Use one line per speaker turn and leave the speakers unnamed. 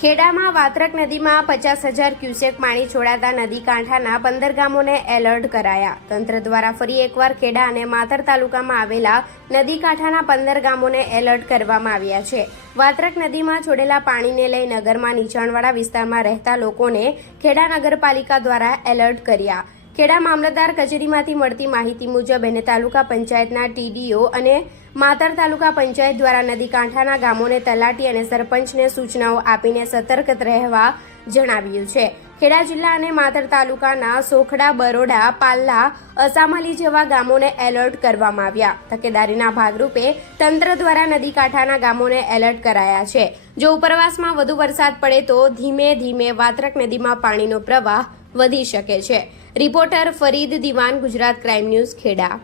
ખેડામાં વાત્રક નદીમાં પચાસ હજાર ક્યુસેક પાણી છોડાતા નદી કાંઠાના પંદર ગામોને એલર્ટ કરાયા. તંત્ર દ્વારા ફરી એકવાર ખેડા અને માતર તાલુકામાં આવેલા નદી કાંઠાના પંદર ગામોને એલર્ટ કરવામાં આવ્યા છે. વાત્રક નદીમાં છોડેલા પાણીને લઈ નગરમાં નીચાણવાળા વિસ્તારમાં રહેતા લોકોને ખેડા નગરપાલિકા દ્વારા એલર્ટ કર્યા. ખેડા મામલતદાર કચેરીમાંથી મળતી માહિતી મુજબ એને તાલુકા પંચાયતના ટીડીઓ અને માતર તાલુકા પંચાયત દ્વારા નદી કાંઠાના ગામોને તલાટી અને સરપંચને સૂચનાઓ આપીને સતર્ક રહેવા જણાવ્યું છે. ખેડા જિલ્લા અને માતર તાલુકાના સોખડા, બરોડા, પાલ્લા, અસામલી જેવા ગામોને એલર્ટ કરવામાં આવ્યા. તકેદારીના ભાગરૂપે તંત્ર દ્વારા નદી કાંઠાના ગામોને એલર્ટ કરાયા છે. જો ઉપરવાસમાં વધુ વરસાદ પડે તો ધીમે ધીમે વાત્રક નદીમાં પાણીનો પ્રવાહ વધી શકે છે. રિપોર્ટર ફરીદ દિવાન ગુજરાત ક્રાઇમ ન્યૂઝ ખેડા.